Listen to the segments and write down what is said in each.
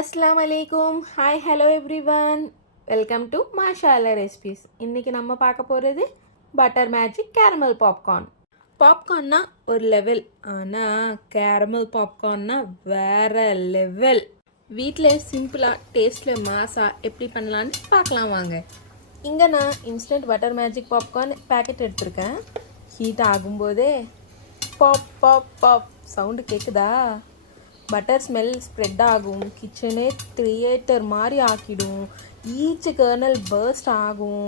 அஸ்ஸலாமு அலைக்கும். Hi hello everyone. Welcome to மாஷாஅல்லா ரெசிபீஸ். இன்றைக்கி நம்ம பார்க்க போகிறது பட்டர் மேஜிக் கேரமல் பாப்கார்ன். பாப்கார்ன்னா ஒரு லெவல், ஆனால் கேரமல் பாப்கார்ன்னா வேறு லெவல். வீட்டில் சிம்பிளாக டேஸ்ட்டில் மாஸாக எப்படி பண்ணலான்னு பார்க்கலாம் வாங்க. இங்கே நான் instant butter magic popcorn packet எடுத்திருக்கேன். ஹீட் ஆகும்போதே பாப் பாப் பாப் சவுண்டு கேட்குதா? பட்டர் ஸ்மெல் ஸ்ப்ரெட் ஆகும், கிச்சனே கிரியேட்டர் மாதிரி ஆக்கிடும். ஈச் கர்னல் பர்ஸ்ட் ஆகும்,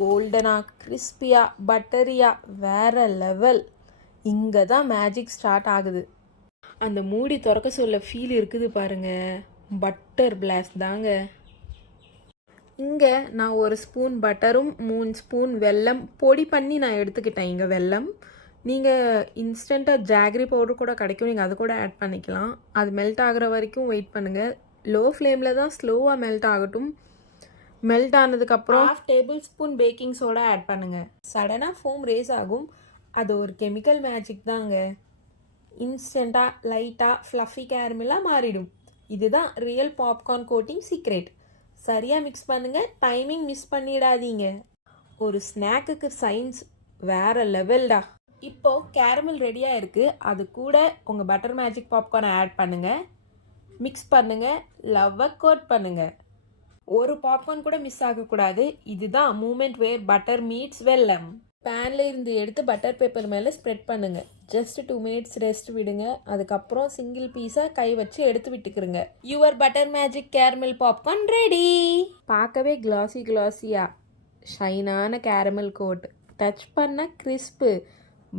கோல்டனாக கிறிஸ்பியாக பட்டரியாக வேறு லெவல். இங்கே தான் மேஜிக் ஸ்டார்ட் ஆகுது. அந்த மூடி திறக்க சொல்ல ஃபீல் இருக்குது பாருங்க, பட்டர் பிளாஸ்ட் தாங்க. இங்கே நான் ஒரு ஸ்பூன் பட்டரும் 3 ஸ்பூன் வெல்லம் பொடி பண்ணி நான் எடுத்துக்கிட்டேன். இங்கே வெல்லம் நீங்கள் இன்ஸ்டண்ட்டாக ஜாகரி பவுடர் கூட கிடைக்கும், நீங்கள் அது கூட ஆட் பண்ணிக்கலாம். அது மெல்ட் ஆகிற வரைக்கும் வெயிட் பண்ணுங்கள். லோ ஃப்ளேமில் தான் ஸ்லோவாக மெல்ட் ஆகட்டும். மெல்ட் ஆனதுக்கப்புறம் 1/2 tablespoon baking soda add பண்ணுங்கள். சடனாக ஃபோம் ரேஸ் ஆகும். அது ஒரு கெமிக்கல் மேஜிக் தாங்க. இன்ஸ்டண்ட்டாக லைட்டாக ஃப்ளஃபி கேரமெல்லாம் மாறிடும். இதுதான் ரியல் பாப்கார்ன் கோட்டிங் சீக்ரெட். சரியாக மிக்ஸ் பண்ணுங்கள், டைமிங் மிஸ் பண்ணிடாதீங்க. ஒரு ஸ்நாக்குக்கு சயின்ஸ் வேறு லெவல்டா. இப்போது கேரமல் ரெடியாக இருக்குது. அது கூட உங்கள் பட்டர் மேஜிக் பாப்கார்னை ஆட் பண்ணுங்கள், மிக்ஸ் பண்ணுங்கள், லவ்வை கோட் பண்ணுங்கள். ஒரு பாப்கார்ன் கூட மிஸ் ஆகக்கூடாது. இதுதான் மூமெண்ட் வேர் பட்டர் மீட்ஸ் வெல்லம். பேனில் இருந்து எடுத்து பட்டர் பேப்பர் மேலே ஸ்ப்ரெட் பண்ணுங்கள். ஜஸ்ட் 2 மினிட்ஸ் ரெஸ்ட் விடுங்க. அதுக்கப்புறம் சிங்கிள் பீஸாக கை வச்சு எடுத்து விட்டுக்கிறங்க. Your butter magic caramel popcorn ready. பார்க்கவே கிளாஸியாக ஷைனான கேரமல் கோட், டச் பண்ண கிறிஸ்பு,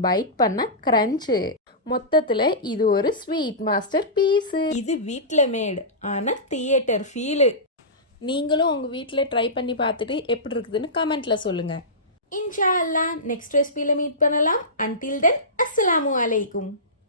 பைட் பண்ண கிரன்ச்சு. மொத்தத்தில் இது ஒரு ஸ்வீட் மாஸ்டர் பீஸு. இது வீட்டில் மேட் ஆனால் தியேட்டர் ஃபீலு. நீங்களும் உங்கள் வீட்டில் ட்ரை பண்ணி பார்த்துட்டு எப்படி இருக்குதுன்னு கமெண்ட்டில் சொல்லுங்கள். இன்ஷா அல்லாஹ் நெக்ஸ்ட் ரெசிபியில் மீட் பண்ணலாம். அன்டில் தென் அஸ்ஸலாமு அலைக்கும்.